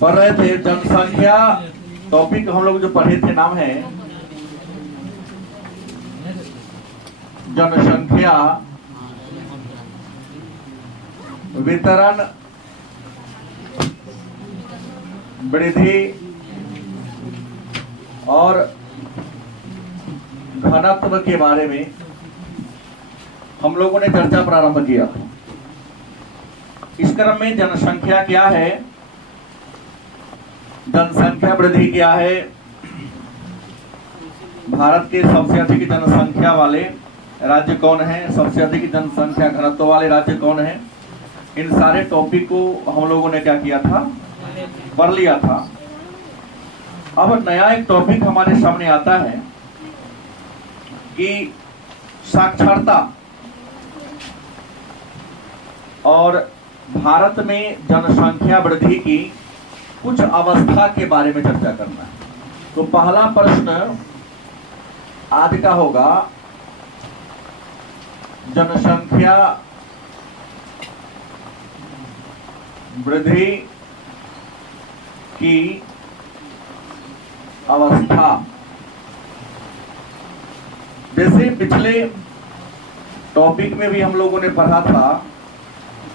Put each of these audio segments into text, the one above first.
पढ़ रहे थे जनसंख्या। टॉपिक हम लोग जो पढ़े थे नाम है जनसंख्या वितरण वृद्धि और घनत्व के बारे में हम लोगों ने चर्चा प्रारंभ किया। इस क्रम में जनसंख्या क्या है, जनसंख्या वृद्धि क्या है, भारत के सबसे अधिक जनसंख्या वाले राज्य कौन है, सबसे अधिक जनसंख्या घनत्व वाले राज्य कौन है, इन सारे टॉपिक को हम लोगों ने क्या किया था, पढ़ लिया था। अब नया एक टॉपिक हमारे सामने आता है कि साक्षरता और भारत में जनसंख्या वृद्धि की कुछ अवस्था के बारे में चर्चा करना है। तो पहला प्रश्न आज का होगा, जनसंख्या वृद्धि की अवस्था। जैसे पिछले टॉपिक में भी हम लोगों ने पढ़ा था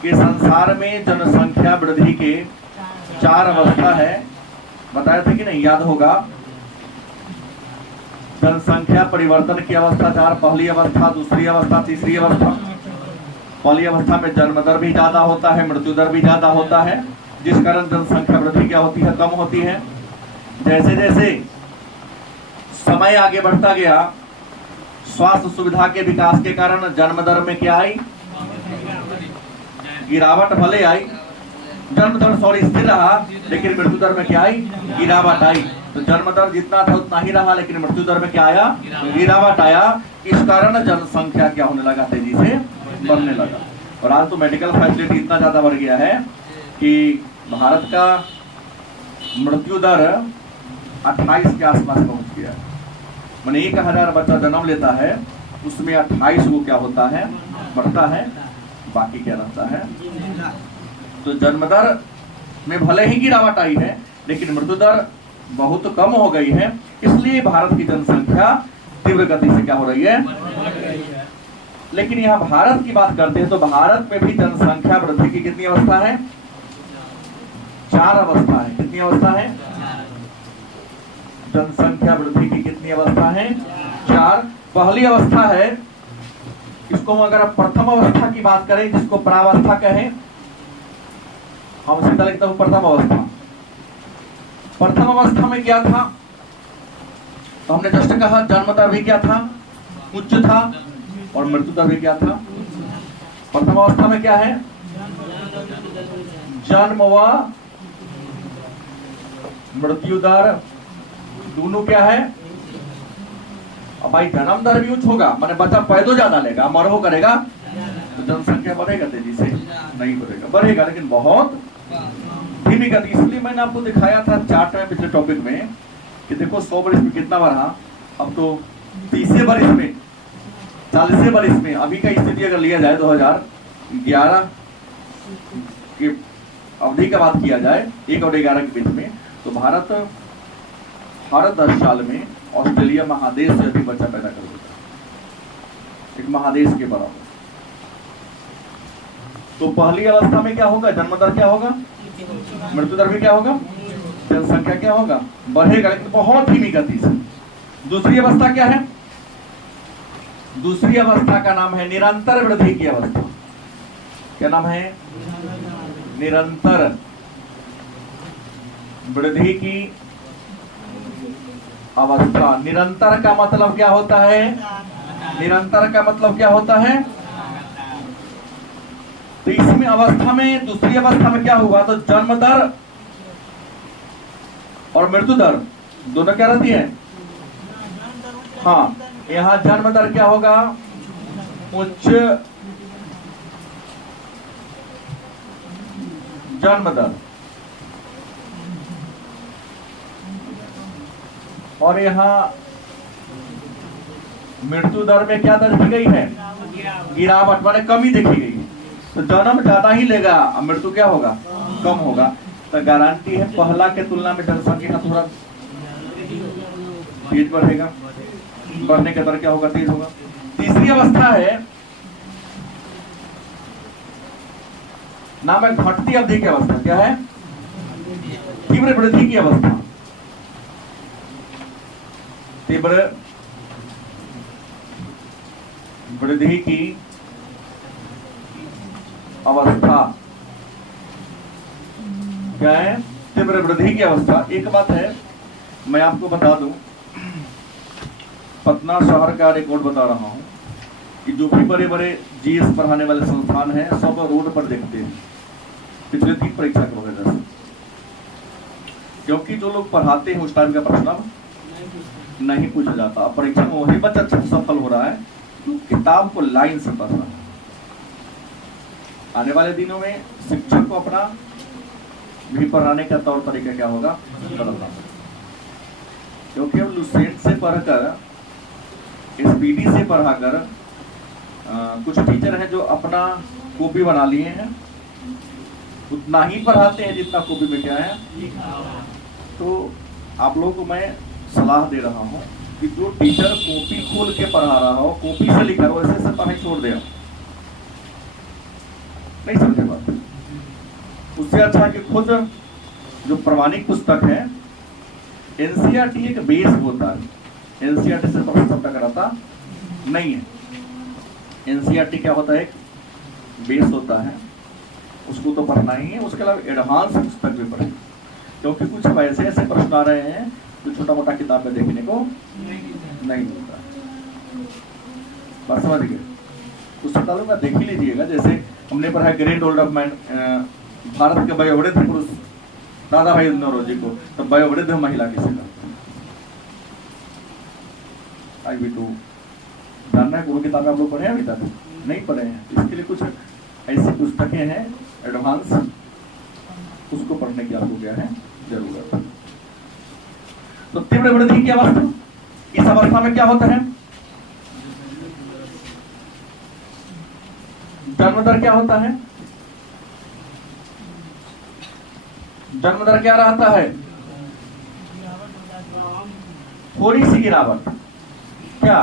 कि संसार में जनसंख्या वृद्धि के 4 अवस्था है, बताया था कि नहीं, याद होगा। जनसंख्या परिवर्तन की अवस्था 4, पहली अवस्था, दूसरी अवस्था, तीसरी अवस्था। पहली अवस्था में जन्म दर भी ज्यादा होता है, मृत्यु दर भी ज्यादा होता है, जिस कारण जनसंख्या वृद्धि क्या होती है, कम होती है। जैसे जैसे समय आगे बढ़ता गया, स्वास्थ्य सुविधा के विकास के कारण जन्म दर में क्या आई, गिरावट भले आई, जन्म दर स्थिर रहा, लेकिन मृत्यु दर में क्या आई, गिरावट आई। तो जन्म दर जितना था उतना ही रहा, लेकिन मृत्यु दर में क्या आया, गिरावट आया। इस कारण जनसंख्या क्या होने लगा, तेजी से बढ़ने लगा। और आज तो मेडिकल फैसिलिटी इतना ज्यादा बढ़ गया है कि भारत का मृत्यु दर 28 के आसपास पहुंच गया है। माने 1000 बच्चा जन्म लेता है, उसमें 28 को क्या होता है, बढ़ता है, बाकी क्या रहता है। तो जन्म दर में भले ही गिरावट आई है, लेकिन मृत्यु दर बहुत कम हो गई है। इसलिए भारत की जनसंख्या तीव्र गति से क्या हो रही है। लेकिन यहाँ भारत की बात करते हैं तो भारत में भी जनसंख्या वृद्धि की कितनी अवस्था है, 4 अवस्था है। कितनी अवस्था है, जनसंख्या वृद्धि की कितनी अवस्था है, 4। पहली अवस्था है, इसको अगर आप प्रथम अवस्था की बात करें, जिसको प्रावस्था कहें, हम सीधा लिखता हूं प्रथम अवस्था। प्रथम अवस्था में क्या था, तो हमने जस्ट कहा जन्म दर भी क्या था, उच्च था, और मृत्यु दर भी क्या था। प्रथम अवस्था में क्या है, जन्म व मृत्यु दर दोनों क्या है। अब भाई जन्म दर भी उच्च होगा, माने बच्चा पैदा ज्यादा लेगा, मरबो करेगा, तो जनसंख्या बढ़ेगा तेजी से, नहीं बढ़ेगा, बढ़ेगा लेकिन बहुत धीमी गति। इसलिए मैंने आपको दिखाया था चार्ट में पिछले टॉपिक में कि देखो 100 वर्ष में कितना बढ़ा, अब तो 30 वर्ष में, 40 वर्ष में। अभी का स्थिति अगर लिया जाए 2011 की अवधि का बात किया जाए, 1 और 11 के बीच में, तो भारत हर 10 साल में ऑस्ट्रेलिया महादेश से अधिक बच्चा पैदा कर देता है, एक महादेश के बराबर। तो पहली अवस्था में क्या होगा, जन्म दर क्या होगा, मृत्यु दर भी क्या होगा, जनसंख्या क्या होगा, बढ़ेगा, लेकिन बहुत धीमी गति से। दूसरी अवस्था क्या है, दूसरी अवस्था का नाम है निरंतर वृद्धि की अवस्था। क्या नाम है, निरंतर वृद्धि की अवस्था। निरंतर का मतलब क्या होता है, निरंतर का मतलब क्या होता है। तो इसमें अवस्था में, दूसरी अवस्था में क्या हुआ, तो जन्म दर और मृत्यु दर दोनों क्या रहती है। हाँ, यहाँ जन्म दर क्या होगा, उच्च जन्म दर, और यहाँ मृत्यु दर में क्या दर की गई है, गिरावट, माने कमी देखी गई। तो जन्म ज्यादा ही लेगा, मृत्यु क्या होगा, कम होगा। तो गारंटी है पहला के तुलना में जनसंख्या थोड़ा तेज बढ़ेगा, बढ़ने का दर क्या होगा, तेज होगा। तीसरी अवस्था है नाम है घटती अवधि की अवस्था। क्या है? तीव्र वृद्धि की अवस्था। तीव्र वृद्धि की अवस्था क्या है? तीव्र वृद्धि की अवस्था। एक बात है मैं आपको बता दूं, पटना शहर का रिकॉर्ड बता रहा हूं कि जो भी बड़े बड़े जीएस पढ़ाने वाले संस्थान हैं सब रोड पर देखते हैं पिछले 3 परीक्षा की वजह से, क्योंकि जो लोग पढ़ाते हैं उस टाइम का प्रश्न नहीं पूछा जाता। अब परीक्षा में वही बच्चा अच्छा सफल हो रहा है जो किताब को लाइन से पढ़ रहा है। आने वाले दिनों में शिक्षक को अपना भी पढ़ाने का तौर तरीका क्या होगा, बदलना होगा। क्योंकि अब लुसेंट से पढ़कर, एसपीडी से पढ़ाकर कुछ टीचर हैं जो अपना कॉपी बना लिए हैं, उतना ही पढ़ाते हैं जितना कॉपी में क्या है। तो आप लोगों को मैं सलाह दे रहा हूं कि जो टीचर कॉपी खोल के पढ़ा रहा हो, कॉपी से लिखा हो, ऐसे से पढ़ाई छोड़ दे। नहीं समझे बात? उससे अच्छा है कि खुद जो प्रमाणिक पुस्तक है, एनसीईआरटी एक बेस होता है, एनसीईआरटी से प्रश्न सब टकराता नहीं है। एनसीईआरटी क्या होता है? एक बेस होता है, उसको तो पढ़ना ही है। उसके अलावा एडवांस पुस्तक भी पढ़ें, क्योंकि कुछ ऐसे ऐसे प्रश्न आ रहे हैं जो छोटा मोटा किताब में देखने को नहीं मिलता। बात समझ गए? कुछ बता दूंगा, देख ही लीजिएगा। जैसे हमने पढ़ा grade old of man, Bharat के वयोवृद्ध पुरुष दादा भाई नौरोजी को, तो वयोवृद्ध महिला किसे कहते हैं? आई भी तो जानना है। वो किताबें आप लोग पढ़े हैं अभी तक? नहीं पढ़े हैं। इसके लिए कुछ ऐसी पुस्तकें हैं एडवांस, उसको पढ़ने की आपको क्या है जरूरत है। तो तीव्र वृद्धि की अवस्था, इस अवस्था में क्या होता है? जन्म दर क्या होता है? जन्म दर क्या रहता है? थोड़ी सी गिरावट। क्या?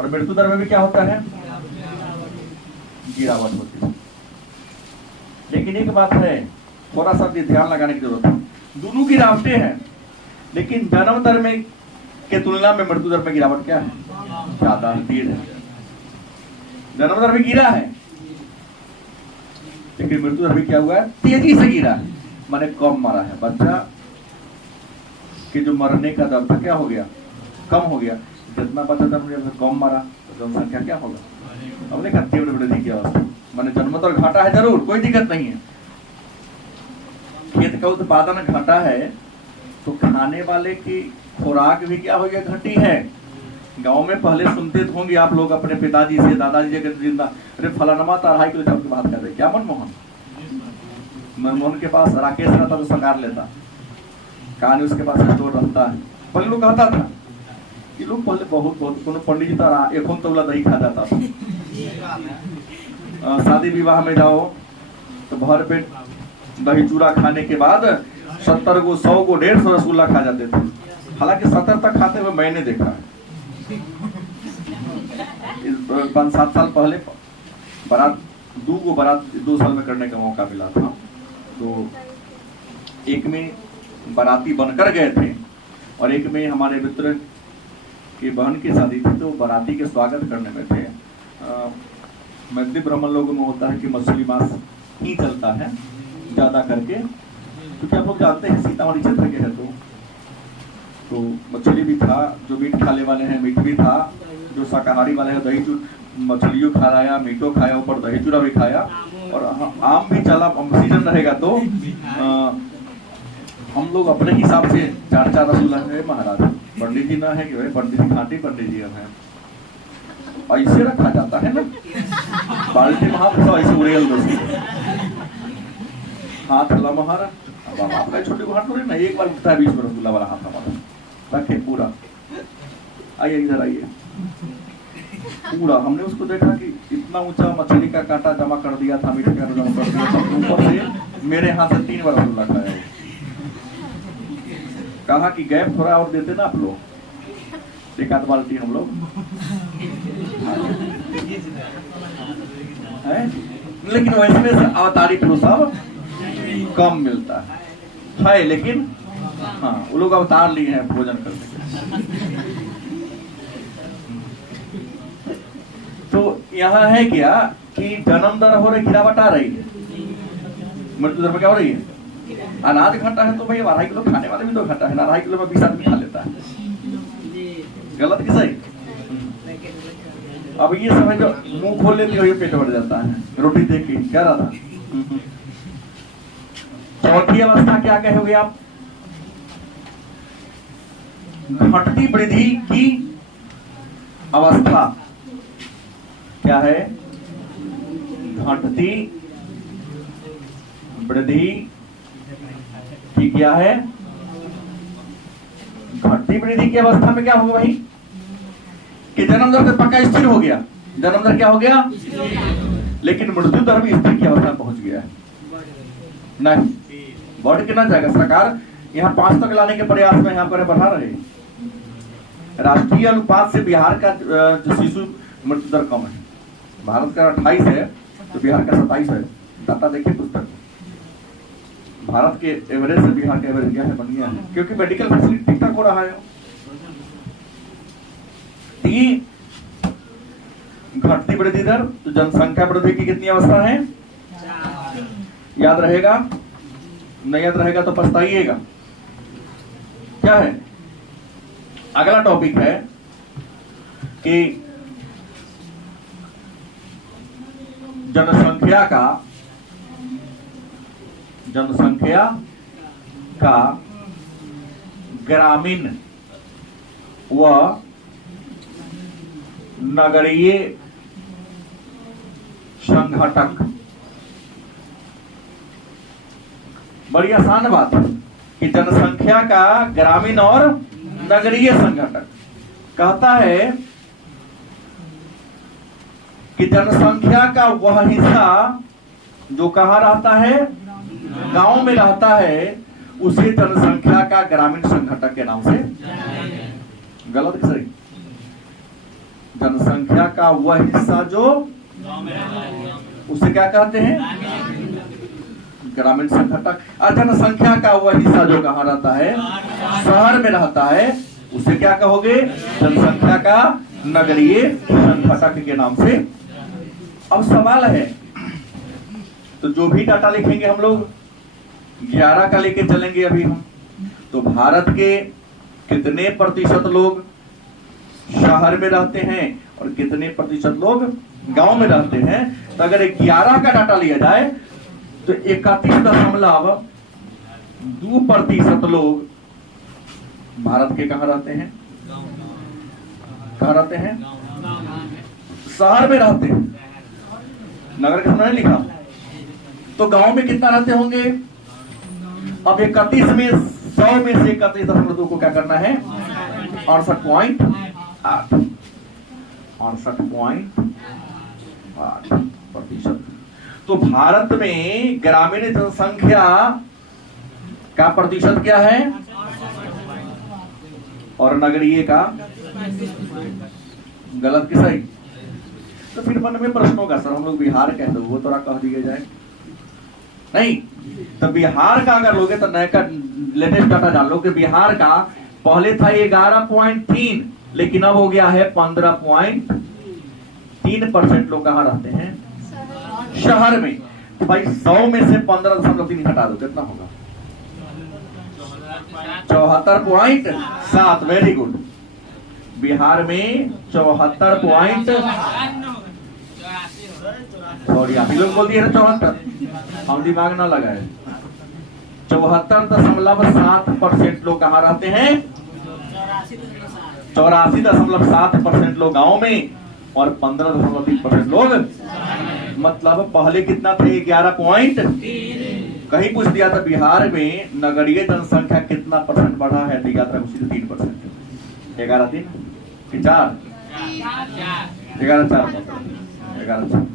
और मृत्यु दर में भी क्या होता है? गिरावट होती है। लेकिन एक बात है, थोड़ा सा ध्यान लगाने की जरूरत है। दोनों गिरावटें हैं, लेकिन जन्म दर में के तुलना में मृत्यु दर में गिरावट क्या है? ज्यादा तेज है। जन्म दर भी गिरा है, लेकिन मृत्यु दर भी क्या हुआ है? तेजी से गिरा है, माने कम मरा है। बच्चा कि जो मरने का दर था क्या हो गया? कम हो गया। जितना बच्चा जन्म कम मरा तो जनसंख्या क्या होगा? हमने कहा तीव्र वृद्धि की अवस्था, माने जन्म दर घटा है जरूर, कोई दिक्कत नहीं है। खेत का उत्पादन घटा है तो खाने वाले की खुराक भी क्या हो गया? घटी है। गांव में पहले सुनते होंगे आप लोग अपने पिताजी से, दादाजी से जिंदा, अरे फलानमा तो 2.5 किलो चावल की बात कर रहे। क्या मनमोहन? मनमोहन के पास राकेश रहता तो सरकार लेता, कहानी उसके पास स्टोर रहता है। पहले लोग कहता था कि लोग पहले बहुत पंडित जी तो एक तौला दही खा जाता था। शादी विवाह में जाओ तो भर पेट दही चूड़ा खाने के बाद 70 को 100 को 150 रसगुल्ला खा जाते थे। हालांकि 70 तक खाते हुए मैंने देखा है। 5-7 साल पहले बारात 2 साल में करने का मौका मिला था। तो एक में बाराती बनकर गए थे और एक में हमारे मित्र की बहन की शादी थी, तो बाराती के स्वागत करने में थे। मैत्री ब्राह्मण लोगों में होता है कि मछली मांस ही चलता है ज्यादा करके, क्योंकि आप लोग जानते हैं सीतामढ़ी क्षेत्र के है तो मछली भी था। जो मीट खाने वाले हैं मीट भी था, जो शाकाहारी वाले हैं दही मछलियों खाया, मीटो खाया, ऊपर दही चूड़ा भी खाया। और आम भी चला, सीजन रहेगा तो हम लोग अपने हिसाब से 4-4 रसगुल्ला है महाराज। पंडित जी ना है कि भाई पंडित जी खाते, पंडित जी हम हैं, ऐसे रखा जाता है ना बाल्टी महा ऐसे उड़ेल दो हाथ लमहर। अब आपका छोटे को हाथ थोड़ी ना, एक बार उठता है 20 रसगुल्ला वाला हाथ हमारा रखे पूरा। आइए इधर आइए। पूरा हमने उसको देखा कि इतना ऊंचा मछली का कांटा जमा कर दिया था, मीट का जमा कर दिया था, ऊपर से मेरे यहाँ से 3 बार रसगुल्ला खाया। कहा कि गैप थोड़ा और देते ना आप लोग, एक आध बाल्टी हम लोग है, लेकिन वैसे में अवतारी पुरुष सब कम मिलता है, लेकिन हाँ वो लोग अवतार लिए हैं भोजन करने के। तो यहाँ है क्या कि जन्म दर हो रही, गिरावट आ रही है, मृत्यु दर में क्या हो रही है? अनाज घटा है तो भाई 2.5 किलो खाने वाले भी तो घटा है ना, 2.5 किलो में 20 आदमी खा लेता है, गलत कि सही? अब ये समय जो मुंह खोल लेती है ये पेट भर जाता है रोटी देख के। क्या रहा था? चौथी अवस्था क्या कहोगे आप? घटती वृद्धि की अवस्था क्या है? घटती वृद्धि की क्या है? घटती वृद्धि की अवस्था में क्या होगा भाई कि जन्म दर तो पक्का स्थिर हो गया, जन्म दर क्या हो गया, लेकिन मृत्यु दर भी स्थिर की अवस्था पहुंच गया है। नहीं, बढ़ के ना जाएगा। सरकार यहाँ 5 तक लाने के प्रयास में यहाँ पर बढ़ा रहे। राष्ट्रीय अनुपात से बिहार का जो शिशु मृत्यु दर कम है, भारत का 28 है तो बिहार का 27 है। डाटा देखिए पुस्तक, भारत के एवरेज से बिहार का एवरेज क्या है? बढ़िया है, क्योंकि मेडिकल फैसिलिटी ठीक ठाक हो रहा है। घटती वृद्धि दर, तो जनसंख्या वृद्धि की कितनी अवस्था है? याद रहेगा? नहीं याद रहेगा तो पछताइएगा। क्या है? अगला टॉपिक है कि जनसंख्या का ग्रामीण व नगरीय संघटक। बड़ी आसान बात है कि जनसंख्या का ग्रामीण और नगरीय संघटक कहता है कि जनसंख्या का वह हिस्सा जो कहाँ रहता है? गांव में रहता है, उसे जनसंख्या का ग्रामीण संघटक के नाम से। गलत कि सही? जनसंख्या का वह हिस्सा जो उसे क्या कहते हैं? ग्रामीण संघटक। और जनसंख्या का वह हिस्सा जो कहाँ रहता है? शहर में रहता है, उसे क्या कहोगे? जनसंख्या का नगरीय संघटक के नाम से। अब सवाल है, तो जो भी डाटा लिखेंगे हम लोग 11 का लेके चलेंगे अभी हम, तो भारत के कितने प्रतिशत लोग शहर में रहते हैं और कितने प्रतिशत लोग गांव में रहते हैं? तो अगर 11 का डाटा लिया जाए तो 31.2% लोग भारत के कहां रहते हैं? कहां रहते हैं? शहर में रहते हैं। नगर के सामने लिखा, तो गांव में कितना रहते होंगे? अब 31 में 100 में से 31.2 को क्या करना है? 68.8 68.8%। तो भारत में ग्रामीण जनसंख्या का प्रतिशत क्या है और नगरीय का? गलत कि सही? तो फिर मन में प्रश्न होगा, सर हम लोग बिहार कह दो, वो थोड़ा कह दिया जाए। नहीं, तो बिहार का अगर लोगे तो नया का लेटेस्ट डाटा जान लो कि बिहार का पहले था 11.3, लेकिन अब हो गया है 15.3% लोग कहाँ रहते हैं? शहर में। तो भाई 100 में से 15.3 घटा दो, कितना होगा? 74.7। Very good. बिहार में 74. सॉरी आप लोग बोल दिए 74, हम दिमाग ना लगाए। 74.7% लोग कहाँ रहते हैं? 84.7% लोग गांव में और 15.3% लोग। मतलब पहले कितना था? 11.3। कहीं पूछ दिया था बिहार में नगरीय जनसंख्या कितना परसेंट बढ़ा है, तो याद रखो सीधे 3%। 11.3 कि 4? 11.4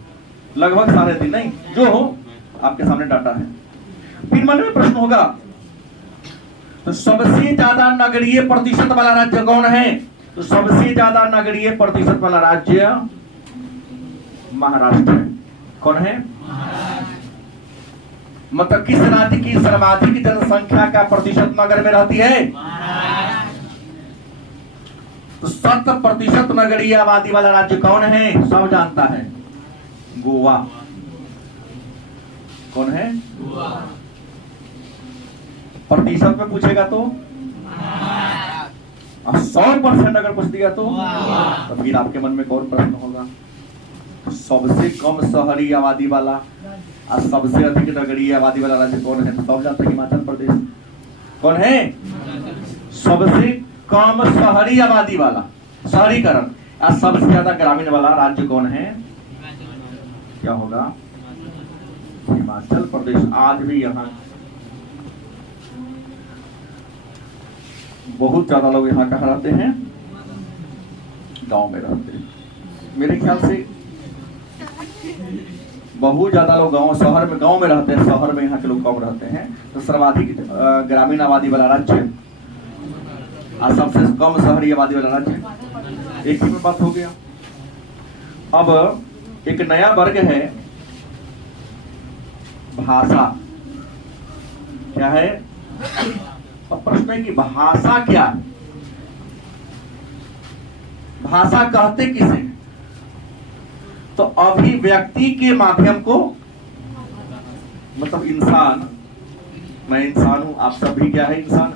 लगभग 3.5। नहीं जो हो, आपके सामने डाटा है। फिर मन में प्रश्न होगा, तो सबसे ज्यादा नगरीय प्रतिशत वाला राज्य कौन है? तो सबसे ज्यादा नगरीय प्रतिशत वाला राज्य महाराष्ट्र है। कौन है? मतलब किस राज्य की सर्वाधिक जनसंख्या का प्रतिशत नगर में रहती है? तो 70% नगरीय आबादी वाला राज्य कौन है? सब जानता है, गोवा। कौन है? गोवा। प्रतिशत में पूछेगा तो 100% अगर पूछ दिया तो फिर आपके मन में कौन प्रश्न होगा? सबसे कम शहरी आबादी वाला और सबसे अधिक नगरीय आबादी वाला राज्य कौन है? तो सब जानते हैं हिमाचल प्रदेश। कौन है? सबसे कम शहरी आबादी वाला, शहरीकरण, और सबसे ज्यादा ग्रामीण वाला राज्य कौन है? क्या होगा? हिमाचल प्रदेश। आज भी यहाँ बहुत ज्यादा लोग यहाँ कहाँ रहते हैं? गांव में रहते हैं। मेरे ख्याल से बहुत ज्यादा लोग गांव में रहते हैं। शहर में यहाँ के लोग कम रहते हैं। तो सर्वाधिक ग्रामीण आबादी वाला राज्य और सबसे कम शहरी आबादी वाला राज्य, एक ही में बात हो गया। अब एक नया वर्ग है भाषा। क्या है? अब प्रश्न है कि भाषा क्या? भाषा कहते किसे? तो अभिव्यक्ति के माध्यम को, मतलब इंसान, मैं इंसान हूं, आप सब भी क्या है? इंसान।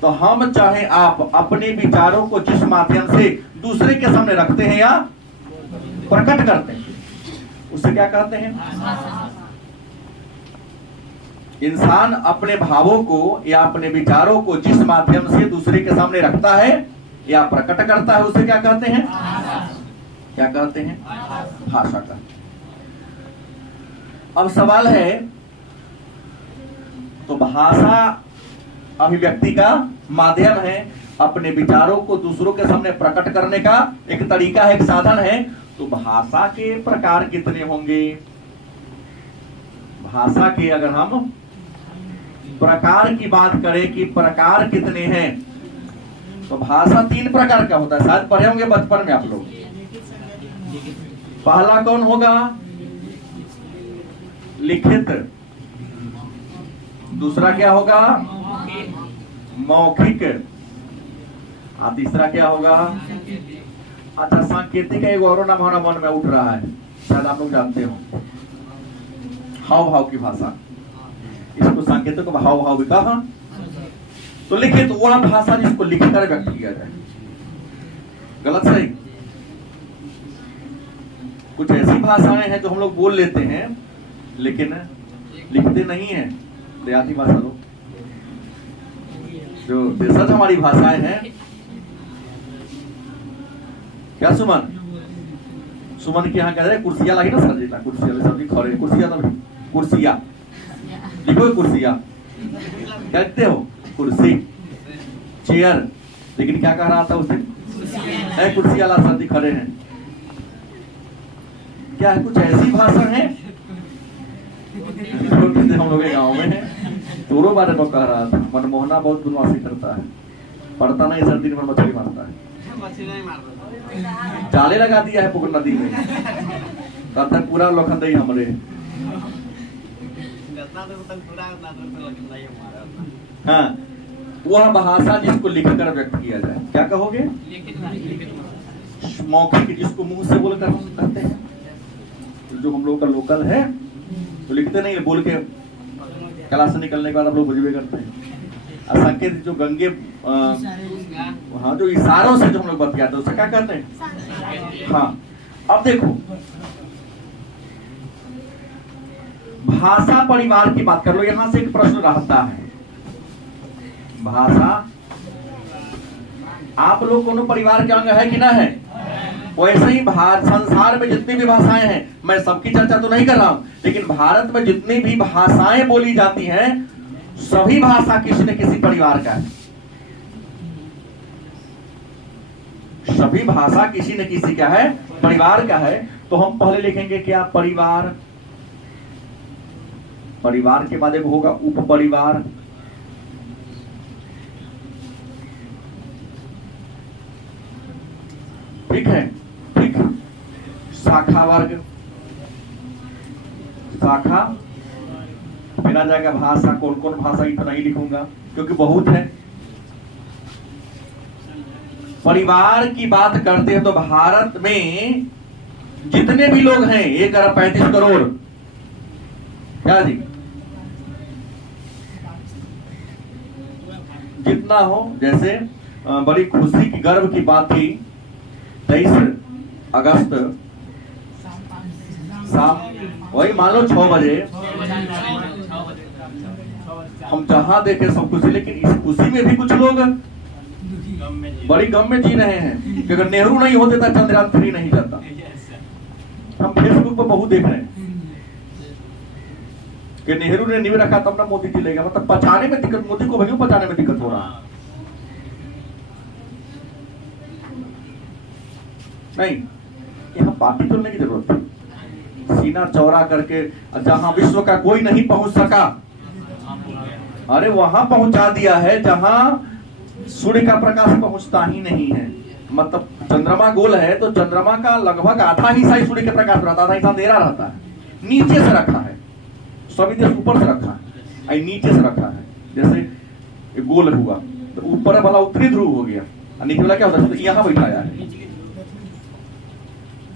तो हम चाहे आप अपने विचारों को जिस माध्यम से दूसरे के सामने रखते हैं या प्रकट करते हैं, उसे क्या कहते हैं? इंसान अपने भावों को या अपने विचारों को जिस माध्यम से दूसरे के सामने रखता है या प्रकट करता है, उसे क्या कहते हैं? क्या कहते हैं? भाषा का। अब सवाल है, तो भाषा अभिव्यक्ति का माध्यम है, अपने विचारों को दूसरों के सामने प्रकट करने का एक तरीका है, एक साधन है। तो भाषा के प्रकार कितने होंगे? भाषा के अगर हम प्रकार की बात करें कि प्रकार कितने हैं, तो भाषा 3 प्रकार का होता है। शायद पढ़े होंगे बचपन में आप लोग। पहला कौन होगा? लिखित। दूसरा क्या होगा? मौखिक। और तीसरा क्या होगा? अच्छा, सांकेतिक एक और नाम हमारा मन में उठ रहा है, शायद आप लोग जानते हो, हाव भाव की भाषा। इसको सांकेतिक हाव भाव भी कहा। तो लिखित वह भाषा जिसको लिखकर व्यक्त किया जाए। गलत सही? कुछ ऐसी भाषाएं हैं जो हम लोग बोल लेते हैं लेकिन लिखते नहीं है। देहाती भाषा लोग, जो देशज हमारी भाषाएं हैं। क्या सुमन? सुमन के यहाँ कह रहे कुर्सिया लगी ना सर जी, कुर्सिया सब्जी खड़े, कुर्सिया तो कुर्सिया लिखो, कुर्सिया कहते हो, कुर्सी, चेयर, लेकिन क्या कह रहा था उसे? कुर्सी वाला सर जी खड़े हैं। क्या है? कुछ ऐसी भाषा है हम लोग गांव में है। तोरो बारे में कह रहा था, मनमोहना बहुत बदमाशी करता है, पढ़ता नहीं सर, दिन भर मछली मारता है, जाले लगा दिया है पुकुर नदी में, कहता है पूरा लोखंडई हमरे। हाँ, वह भाषा जिसको लिखकर व्यक्त किया जाए, क्या कहोगे? मौखिक, जिसको मुंह से बोलकर कहते हैं। जो हम लोग का लोकल है तो लिखते नहीं, बोल के क्लास से निकलने के बाद आप लोग बुझवे करते हैं। असंकेत जो गंगे हाँ, जो इशारों से जो हम लोग बतियाते हैं उसे क्या कहते हैं? हाँ। अब देखो, भाषा परिवार की बात कर लो। यहां से एक प्रश्न रहता है, भाषा आप लोग कोनो परिवार के अंग है कि ना है? वैसे ही संसार में जितनी भी भाषाएं हैं, मैं सबकी चर्चा तो नहीं कर रहा हूं, लेकिन भारत में जितनी भी भाषाएं बोली जाती हैं, सभी भाषा किसी न किसी परिवार का है। सभी भाषा किसी न किसी का है, परिवार का है। तो हम पहले लिखेंगे क्या? परिवार। परिवार के बाद एक होगा उप परिवार, ठीक है, ठीक। शाखा वर्ग, शाखा, फिर आ जाएगा भाषा। कौन कौन भाषा इतना ही लिखूंगा क्योंकि बहुत है। परिवार की बात करते हैं तो भारत में जितने भी लोग हैं 1,35,00,00,000 क्या जी, जितना हो। जैसे बड़ी खुशी की गर्व की बात थी 23 अगस्त शाम वही मान लो 6 बजे हम जहां देखे सब खुशी, लेकिन इस खुशी में भी कुछ लोग बड़ी गम में जी रहे हैं कि अगर नेहरू नहीं होते तो चंद्रयान 3 नहीं जाता। हम फेसबुक पर बहुत देख रहे हैं कि नेहरू ने नींव रखा तब ना मोदी जी लेगा, मतलब पचाने में दिक्कत, मोदी को भैया पचाने में दिक्कत हो रहा नहीं। यहाँ पार्टी तोड़ने की जरूरत है, सीना चौड़ा करके जहां विश्व का कोई नहीं पहुंच सका, अरे वहां पहुंचा दिया है जहां सूर्य का प्रकाश पहुंचता ही नहीं है। मतलब चंद्रमा गोल है तो चंद्रमा का लगभग आधा हिस्सा ही सूर्य के प्रकाश रहता है, आधा हिस्सा अंधेरा रहता है। नीचे से रखा है, सभी देश ऊपर से रखा है, नीचे से रखा है। जैसे गोल हुआ तो ऊपर वाला उत्तरी ध्रुव हो गया और नीचे वाला क्या होता है, तो यहाँ बैठाया है।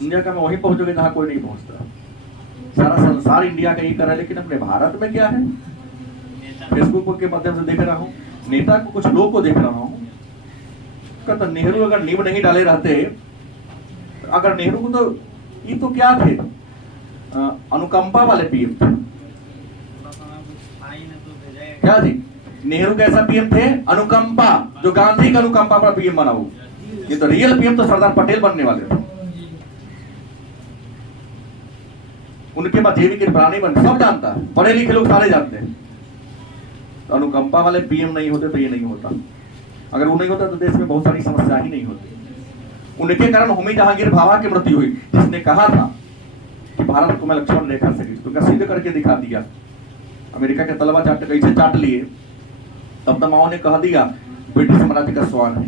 इंडिया का मैं वहीं पहुंचोगे जहां कोई नहीं पहुंचता। सारा संसार इंडिया का ही कर रहा है, लेकिन अपने भारत में क्या है। फेसबुक के माध्यम से देख रहा हूँ, नेता को कुछ लोग को देख रहा हूँ, कहता नेहरू अगर नींव नहीं डाले रहते, अगर नेहरू को तो ये तो क्या थे, अनुकंपा वाले पीएम थे क्या जी। नेहरू कैसा पीएम थे, अनुकंपा, जो गांधी का अनुकंपा पर पीएम बना हो। ये तो रियल पीएम तो सरदार पटेल बनने वाले थे। उनके बाद जेवी कृपलानी बन, सब जानता है, पढ़े लिखे लोग सारे जानते हैं। तो अनुकंपा वाले पीएम नहीं होते तो ये नहीं होता। अगर वो नहीं होता तो देश में बहुत सारी समस्या ही नहीं होती। उनके कारण होमी जहांगीर भाभा की मृत्यु हुई, जिसने कहा था कि भारत को मैं लक्ष्मण रेखा से तो सीधे करके दिखा दिया। अमेरिका के तलवा चाट कैसे चाट लिए, तब तमाओं ने कह दिया ब्रिटिश साम्राज्य का स्वान है।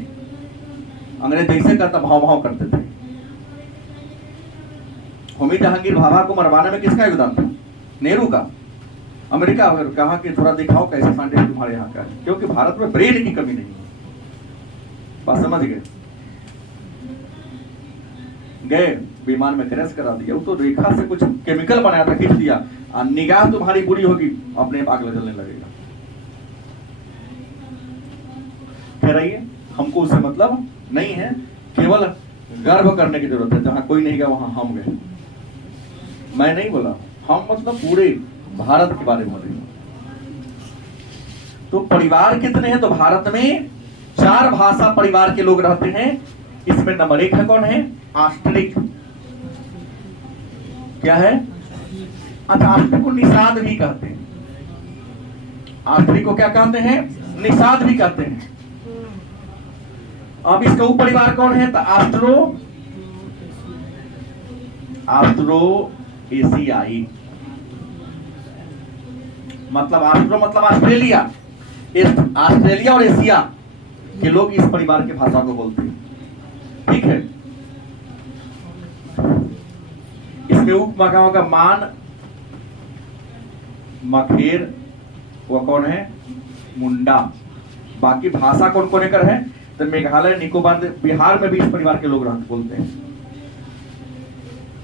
अंग्रेज जैसे करता भाव भाव करते थे। होमी जहांगीर भाभा को मरवाने में किसका योगदान था, नेहरू का। अमेरिका अगर कहा कि थोड़ा दिखाओ कैसे साइंटिस्ट तुम्हारे यहाँ का, क्योंकि भारत में ब्रेन की कमी नहीं है। बात समझ गए विमान में क्रैश करा दिया, वो तो रेखा से कुछ केमिकल बनाया था, खींच दिया, निगाह तुम्हारी बुरी होगी, अपने आग जलने लगेगा। कह रही है हमको उससे मतलब नहीं है, केवल गर्व करने की जरूरत है। जहां कोई नहीं गया वहां हम गए। मैं नहीं बोला, हम मतलब पूरे भारत के बारे में बोल रहे हैं। तो परिवार कितने हैं, तो भारत में 4 भाषा परिवार के लोग रहते हैं। इसमें नंबर 1 है, कौन है, आस्ट्रिक। क्या है, अच्छा, आस्ट्रिक को निषाद भी कहते हैं। आस्ट्रिक को क्या कहते हैं, निषाद भी कहते हैं। अब इसका उप परिवार कौन है, तो आस्ट्रो एशियाई, मतलब आस्ट्रो मतलब ऑस्ट्रेलिया, ऑस्ट्रेलिया और एशिया के लोग इस परिवार की भाषा को बोलते हैं। ठीक है। इसमें उप मकाओं का मान, मखेर, वो कौन है, मुंडा। बाकी भाषा कौन कौन कर है, तो मेघालय, निकोबार, बिहार में भी इस परिवार के लोग बोलते हैं।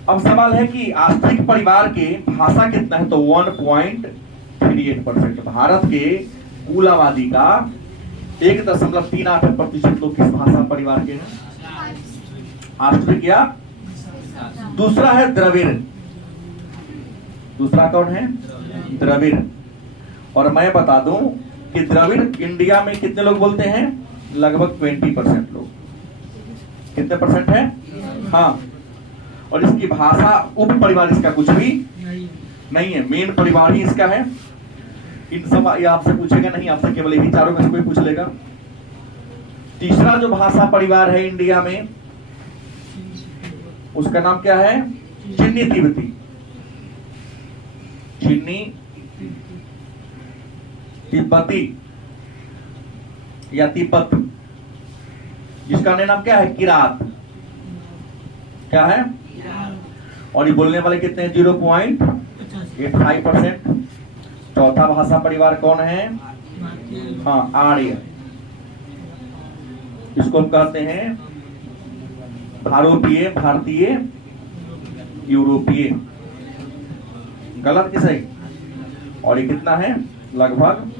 अब सवाल है कि आस्ट्रिक परिवार के भाषा कितना है, तो 1.38%। भारत के कुल आबादी का 1.38% लोग किस भाषा परिवार के हैं, आस्ट्रिक या दूसरा है द्रविड़। दूसरा कौन है, द्रविड़। और मैं बता दूं कि द्रविड़ इंडिया में कितने लोग बोलते हैं, लगभग 20% लोग। कितने परसेंट है, हाँ। और इसकी भाषा उप परिवार इसका कुछ भी नहीं है, मेन परिवार ही इसका है। इन सब ये आपसे पूछेगा नहीं, आपसे केवल यही चारों में से कोई पूछ लेगा। तीसरा जो भाषा परिवार है इंडिया में, उसका नाम क्या है, चिन्नी तिब्बती। चिन्नी तिब्बती या तिब्बत, जिसका अन्य नाम क्या है? किरात। क्या है? और ये बोलने वाले कितने हैं? 0.85%। चौथा भाषा परिवार कौन है? हाँ, आर्य। इसको हम कहते हैं भारतीय, भारतीय, यूरोपीय। गलत कि सही? और ये कितना है? लगभग।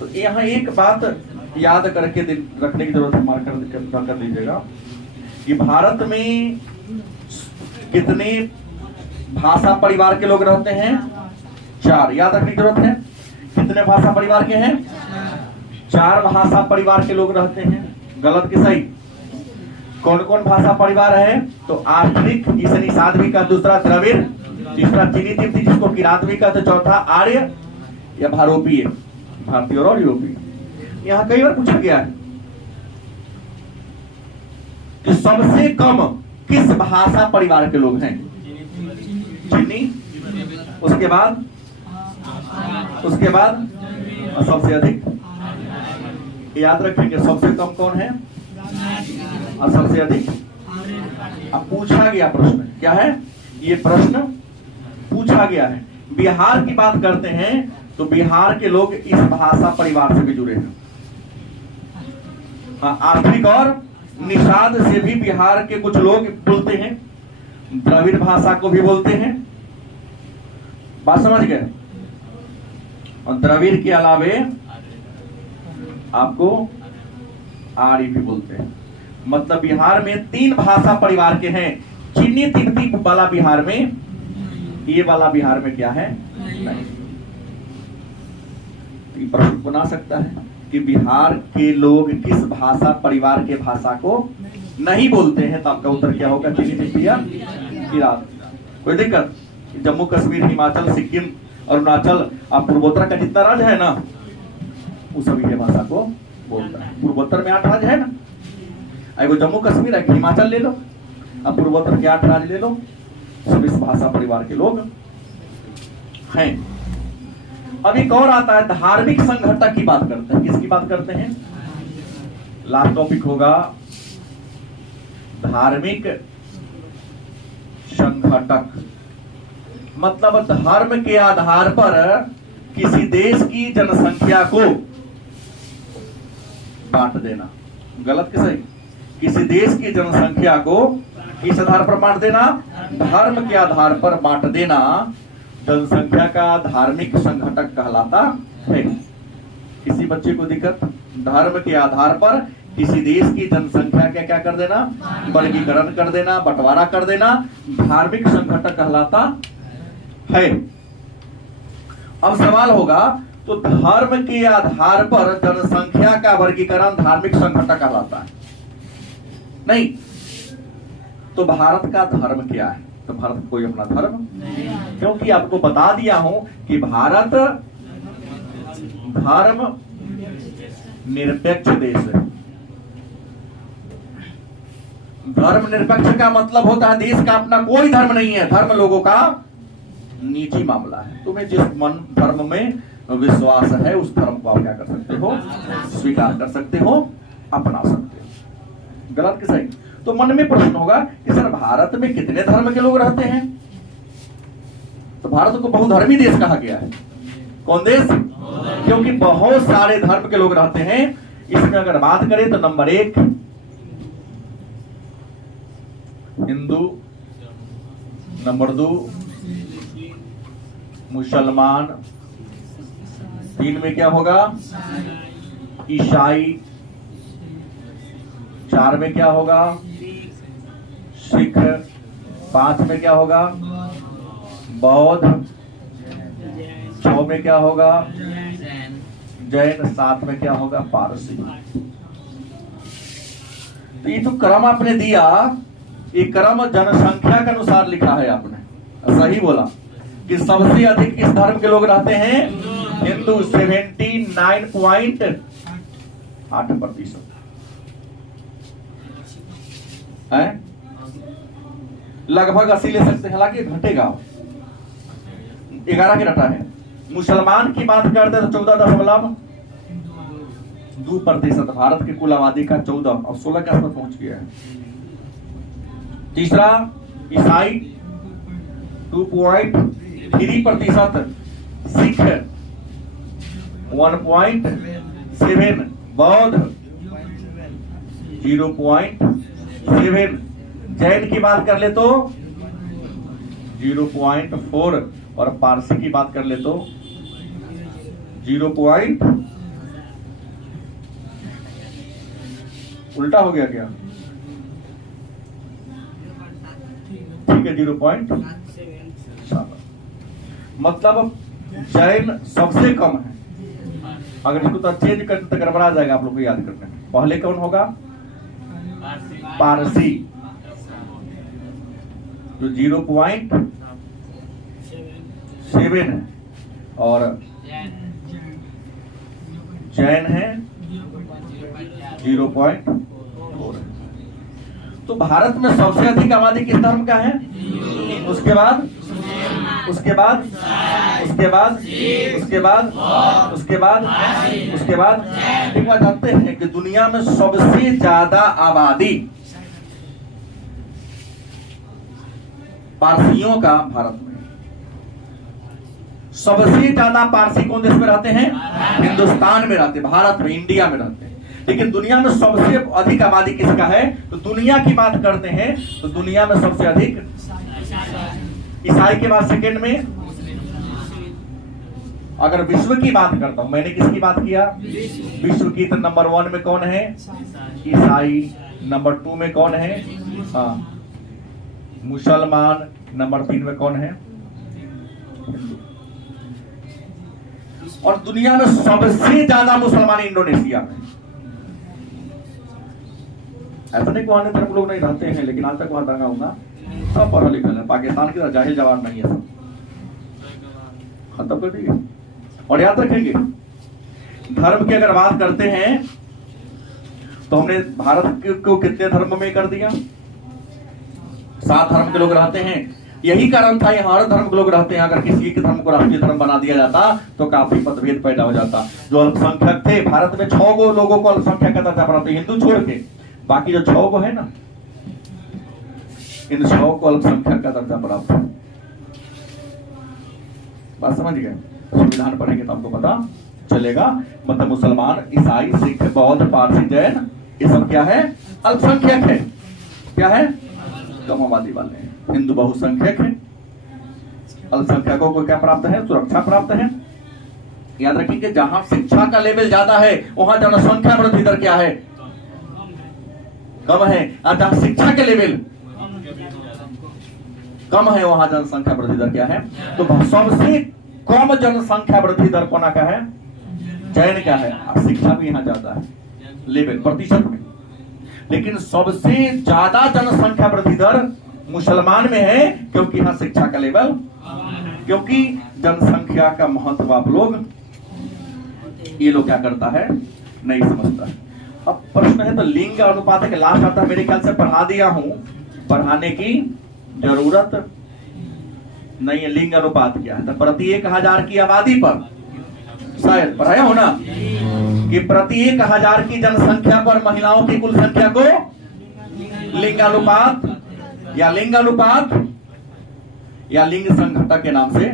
तो यहाँ एक बात याद करके रखने की जरूरत है, मार्कर कर लीजिएगा कि भारत में कितने भाषा परिवार के लोग रहते हैं? 4। याद रखने की जरूरत है। कितने भाषा परिवार के हैं? 4 भाषा परिवार के लोग रहते हैं। गलत कि सही? कौन कौन भाषा परिवार है? तो आर्यिक, जिसे निषाद भी कहते, दूसरा द्रविड़, तीसरा चीनी तिब्बती जिसको किरात भी कहते, चौथा आर्य या भारोपीय, भारतीय और यूरोपीय। यहाँ कई बार पूछा गया है कि सबसे कम किस भाषा परिवार के लोग हैं? चीनी, उसके बाद और सबसे अधिक। याद रखेंगे सबसे कम कौन है और सबसे अधिक। अब पूछा गया प्रश्न क्या है? ये प्रश्न पूछा गया है। बिहार की बात करते हैं तो बिहार के लोग इस भाषा परिवार से भी जुड़े हैं। हाँ, आर्थिक और निषाद से भी बिहार के कुछ लोग बोलते हैं, द्रविड़ भाषा को भी बोलते हैं। बात समझ गए? और द्रविड़ के अलावे आपको आर्य भी बोलते हैं। मतलब बिहार में 3 भाषा परिवार के हैं। चीनी तिब्बती वाला बिहार में, ये वाला बिहार में क्या है? नहीं। प्रश्न बना सकता है कि बिहार के लोग किस भाषा परिवार के भाषा को नहीं बोलते हैं, तो आपका उत्तर क्या होगा? चीनी तिब्बती या किरात। कोई दिक्कत? जम्मू कश्मीर, हिमाचल, सिक्किम, अरुणाचल, अब पूर्वोत्तर का जितना राज्य है ना, वो सभी ये भाषा को बोलता है। पूर्वोत्तर में 8 राज्य है ना, एगो जम्मू कश्मीर है, हिमाचल ले लो, अब पूर्वोत्तर के 8 राज्य ले लो, सब इस भाषा परिवार के लोग हैं। अब एक और आता है, धार्मिक संघटक की बात करते हैं। किसकी बात करते हैं? लास्ट टॉपिक होगा धार्मिक संघटक। मतलब धर्म के आधार पर किसी देश की जनसंख्या को बांट देना। गलत कि सही? किसी देश की जनसंख्या को किस आधार पर बांट देना? धर्म के आधार पर बांट देना जनसंख्या का धार्मिक संघटक कहलाता है। किसी बच्चे को दिक्कत? धर्म के आधार पर किसी देश की जनसंख्या का क्या कर देना? वर्गीकरण कर देना, बंटवारा कर देना, धार्मिक संघटक कहलाता है। अब सवाल होगा, तो धर्म के आधार पर जनसंख्या का वर्गीकरण धार्मिक संघटक कहलाता है? नहीं। तो भारत का धर्म क्या है? तो भारत कोई अपना धर्म नहीं। क्योंकि आपको बता दिया हूं कि भारत धर्म निरपेक्ष देश है। धर्म निरपेक्ष का मतलब होता है देश का अपना कोई धर्म नहीं है, धर्म लोगों का निजी मामला है। तुम्हें जिस धर्म में विश्वास है उस धर्म को आप क्या कर सकते हो? स्वीकार कर सकते हो, अपना सकते हो। गलत कि सही? तो मन में प्रश्न होगा कि सर भारत में कितने धर्म के लोग रहते हैं? तो भारत को बहुधर्मी देश कहा गया है। कौन देश? क्योंकि बहुत सारे धर्म के लोग रहते हैं। इसमें अगर बात करें तो नंबर 1 हिंदू, नंबर 2 मुसलमान, 3 में क्या होगा? ईसाई, 4 में क्या होगा? सिख, 5 में क्या होगा? बौद्ध, 6 में क्या होगा? जैन, 7 में क्या होगा? पारसी। तो ये जो क्रम आपने दिया, ये क्रम जनसंख्या के अनुसार लिखा है आपने। सही बोला कि सबसे अधिक किस धर्म के लोग रहते हैं? हिंदू, 79.8% है। लगभग 80 ले सकते हैं, हालांकि घटेगा। 11 के रटा है, मुसलमान की बात करते तो 14.2%। भारत की कुल आबादी का 14 और 16 के आसपास पहुंच गया है। तीसरा ईसाई 2.3%, सिख 1.7, बौद्ध 0.7, जैन की बात कर ले तो 0.4 और पारसी की बात कर ले तो 0. उल्टा हो गया क्या? ठीक है 0.7। मतलब जैन सबसे कम है। अगर इसको तो चेंज करते तो गड़बड़ा जाएगा आप लोग को याद करने में। पहले कौन होगा? पारसी जो 0.7 है और जैन है 0.4। तो भारत में सबसे अधिक आबादी किस धर्म का है? उसके बाद उसके बाद उसके बाद उसके बाद उसके बाद उसके बाद एक बात जानते हैं कि दुनिया में सबसे ज्यादा आबादी पारसियों का भारत में। सबसे ज्यादा पारसी कौन देश में रहते हैं? हिंदुस्तान में रहते, भारत में, इंडिया में रहते हैं। लेकिन दुनिया में सबसे अधिक आबादी किसका है? तो दुनिया की बात करते हैं तो दुनिया में सबसे अधिक ईसाई के बाद सेकंड में। अगर विश्व की बात करता हूं, मैंने किसकी बात किया? विश्व की। तो नंबर 1 में कौन है? ईसाई। नंबर 2 में कौन है? मुसलमान। नंबर 3 में कौन है? और दुनिया में सबसे ज्यादा मुसलमान इंडोनेशिया में। ऐसा नहीं वहां धर्म लोग नहीं रहते हैं, लेकिन आज तक वहां दंगा होगा। सब पढ़ा लिखा है। पाकिस्तान की तरह जाहिल जवान नहीं है, सब खत्म कर दिए। और याद रखेंगे धर्म की अगर बात करते हैं तो हमने भारत को कितने धर्म में कर दिया? 7 धर्म के लोग रहते हैं। यही कारण था यहाँ 8 धर्म के लोग रहते हैं। अगर किसी के धर्म को राष्ट्रीय धर्म बना दिया जाता तो काफी मतभेद पैदा हो जाता। जो अल्पसंख्यक थे भारत में 6 लोगों को अल्पसंख्यक का दर्जा बनाते, हिंदू छोड़ के। बाकी जो 6 है ना, इन 6 को अल्पसंख्यक का दर्जा प्राप्त है। बात समझ गए? संविधान पढ़ेंगे तो आपको पता चलेगा। मतलब मुसलमान, ईसाई, सिख, बौद्ध, पारसी, जैन, ये सब क्या है? अल्पसंख्यक है। क्या है? कम आबादी वाले हैं। हिंदू बहुसंख्यक है। अल्पसंख्यकों को क्या प्राप्त है? सुरक्षा प्राप्त है। याद रखिए जहां शिक्षा का लेवल ज्यादा है वहां जनसंख्या वृद्धि दर क्या है? कम है। और जहां शिक्षा के लेवल कम है वहां जनसंख्या वृद्धि दर क्या है? तो सबसे कम जनसंख्या वृद्धि दर कोना का है? जैन का है। और शिक्षा भी यहाँ ज्यादा है लेवल प्रतिशत में। लेकिन सबसे ज्यादा जनसंख्या वृद्धि दर मुसलमान में है, क्योंकि यहाँ शिक्षा का लेवल, क्योंकि जनसंख्या का महत्व आप लोग ये लोग क्या करता है? नहीं समझता है। अब प्रश्न है तो लिंग अनुपात के लास्ट आता है, मेरे ख्याल से पढ़ा दिया हूं, पढ़ाने की जरूरत नहीं है। लिंग अनुपात क्या है? तो प्रति 1000 की आबादी पर, शायद पढ़ाया हो ना, कि प्रति 1000 की जनसंख्या पर महिलाओं की कुल संख्या को लिंगानुपात या लिंगानुपात या लिंग संघटक के नाम से।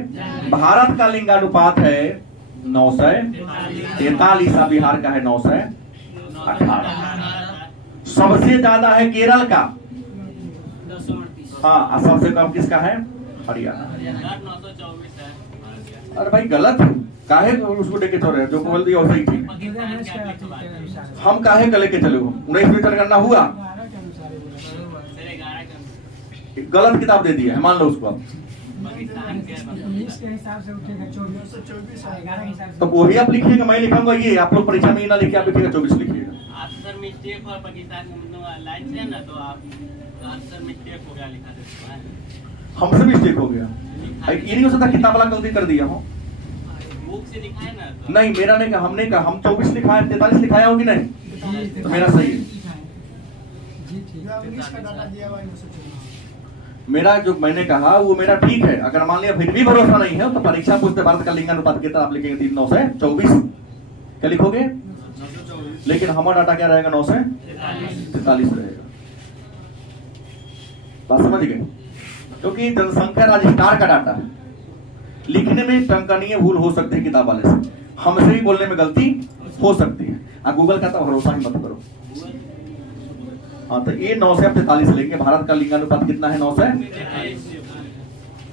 भारत का लिंगानुपात है 943, बिहार का है 918। सबसे ज्यादा है केरल का, हाँ। सबसे कम किसका है? हरियाणा। अरे भाई गलत है, काहे उसको लेके चल रहे हैं? जो बोल दिया वैसे ही ठीक। हम काहे का लेके चले? 19 मीटर करना हुआ, गलत किताब दे दिया है, मान लो उसको आप। तो वही आप लिखिएगा, मैं लिखूंगा ये। आप लोग परीक्षा में ना लिखिए, आप लिखिएगा 24 लिखिएगा। हमसे मिस्टेक हो गया। ये नहीं हो सकता किताब वाला गलती कर दिया हो। बुक से लिखा है ना तो। नहीं मेरा नहीं कहा, हमने कहा हम 24 लिखा है, 43 लिखाया होगी नहीं, तो मेरा सही है। मेरा जो मैंने कहा वो मेरा ठीक है। अगर मान लिया फिर भी भरोसा नहीं है तो परीक्षा पूछते भारत का लिंगानुपात कितना, आप लिखेंगे 3/924, क्या लिखोगे? लेकिन हमारा डाटा क्या रहेगा? 943 रहेगा। बात समझ गए? क्योंकि जनसंख्या रजिस्ट्रार का डाटा है, लिखने में टंकनीय भूल हो सकती है किताब वाले से, हमसे भी बोलने में गलती हो सकती है। गूगल का तो भरोसा ही मत करो। हाँ तो ये 9 से 43 लेंगे। भारत का लिंगानुपात कितना है? 9 से।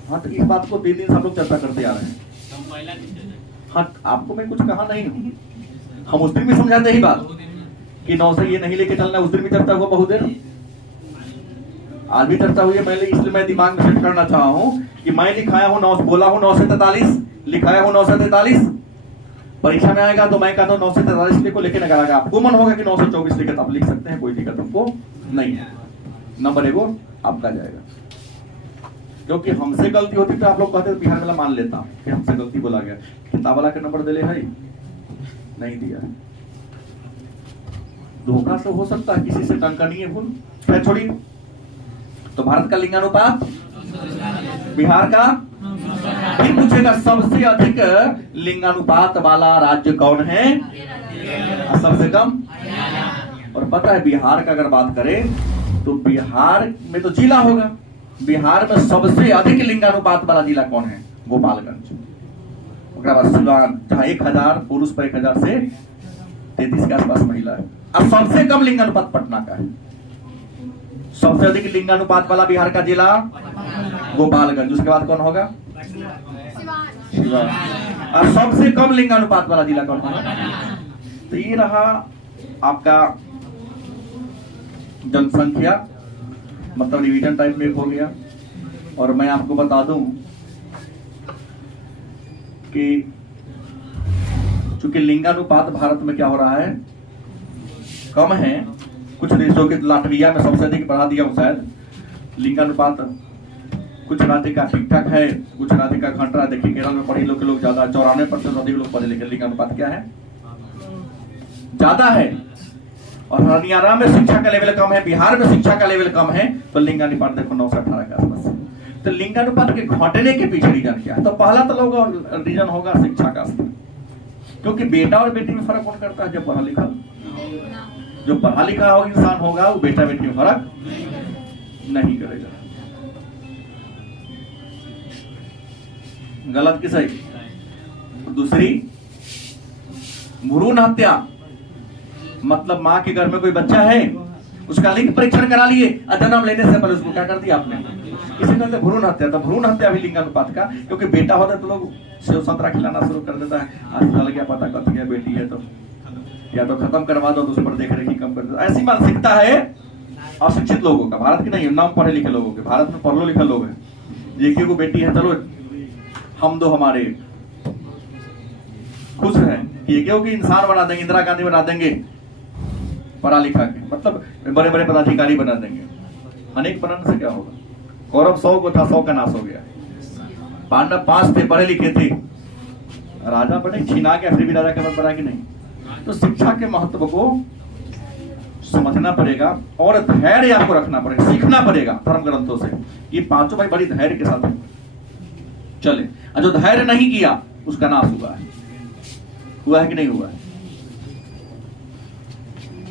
हाँ तो इस बात को 3 दिन से हम लोग चर्चा करते आ रहे हैं। हाँ आपको मैं कुछ कहा नहीं हूँ, हम उस दिन भी समझाते ही बात कि 9 से ये नहीं लेके चलना। उस दिन भी चर्चा हुआ बहुत देर, आज भी चर्चा हुई है। पहले इसलिए मैं दिमाग में सेट करना चाहा हूँ कि मैं लिखाया हूँ 9, बोला हूँ 9 से 43, लिखाया हूँ 9 से 43। परीक्षा में आएगा तो मैं कहता हूँ 9 से 43 लिखो, लेकिन अगर आपको मन होगा कि 9 से 24 लिखे तो आप लिख सकते हैं, कोई दिक्कत हमको नहीं है। नंबर 1 आपका जाएगा। क्योंकि हमसे गलती होती तो आप लोग कहते बिहार वाला मान लेता कि हमसे गलती बोला गया, किताब वाला का नंबर दिले है नहीं दिया। धोखा से हो सकता है, किसी से टंकनीय भूल। फिर छोड़िए, तो भारत का लिंगानुपात, बिहार का। फिर पूछेगा सबसे अधिक लिंगानुपात वाला राज्य कौन है? सबसे कम। और पता है बिहार का अगर बात करें तो बिहार में तो जिला होगा, बिहार में सबसे अधिक लिंगानुपात वाला जिला कौन है? गोपालगंज। उसके बाद सिवान, जहां 1000 पुरुष पर 1000 से 33 के आसपास महिला है। अब सबसे कम लिंगानुपात पटना का है। सबसे अधिक लिंगानुपात वाला बिहार का जिला गोपालगंज। उसके बाद कौन होगा? सिवान। और सबसे कम लिंगानुपात वाला जिला कौन होगा? तो ये रहा आपका जनसंख्या, मतलब रिवीजन टाइप में हो गया। और मैं आपको बता दूं कि चूंकि लिंगानुपात भारत में क्या हो रहा है, कम है। कुछ देशों के, लाटविया में सबसे अधिक बढ़ा दिया हूं शायद लिंगानुपात। कुछ राज्य का ठीक ठाक है, कुछ राज्य का घट रहा है। देखिए केरल में पढ़े लोग के लोग ज्यादा, 94% अधिक लोग पढ़े लिखे। लिंगानुपात क्या है? ज्यादा है। और हरियाणा में शिक्षा का लेवल कम है, बिहार में शिक्षा का लेवल कम है, तो लिंगानुपात देखो 9 से 18 के आसपास। तो लिंगानुपात के घटने के पीछे रीजन क्या है? तो पहला तो लोग रीजन होगा शिक्षा का स्तर। क्योंकि बेटा और बेटी में फर्क कौन करता है? जब पढ़ा लिखा, जो पढ़ा लिखा हो इंसान होगा वो बेटा बेटी में फर्क नहीं करेगा। गलत कि सही? दूसरी, भ्रूण हत्या, मतलब माँ के घर में कोई बच्चा है, उसका लिंग परीक्षण करा लिए, जन्म लेने से पहले उसको क्या कर दिया आपने? इसे कहते हैं भ्रूण हत्या। तो भ्रूण हत्या भी लिंगानुपात का, क्योंकि बेटा होता है तो लोग सेव संतरा खिलाना शुरू कर देता है। आज चल गया पता कत गया बेटी है तो या तो खत्म करवा दो, तो उस पर देख रेखी कम कर दो। ऐसी मानसिकता है अशिक्षित लोगों का, भारत की नहीं, नाम पढ़े लिखे लोगों के। भारत में पढ़ो लिखे लोग हैं, जेके को बेटी है, चलो हम दो हमारे खुश हैं कि क्योंकि इंसान बना देंगे, इंदिरा गांधी बना देंगे पढ़ा लिखा के, मतलब बड़े बड़े पदाधिकारी बना देंगे। अनेक बनाने से क्या होगा? कौरव 100 को था, 100 का नाश हो गया। पांडव 5 थे, पढ़े लिखे थे, राजा बने, छीना गया, फिर भी राजा का पद बना कि नहीं? तो शिक्षा के महत्व को समझना पड़ेगा और धैर्य आपको रखना पड़ेगा, सीखना पड़ेगा धर्म ग्रंथों से। ये पांचों भाई बड़ी धैर्य के साथ चले। जो धैर्य नहीं किया उसका नाश हुआ है कि नहीं हुआ है?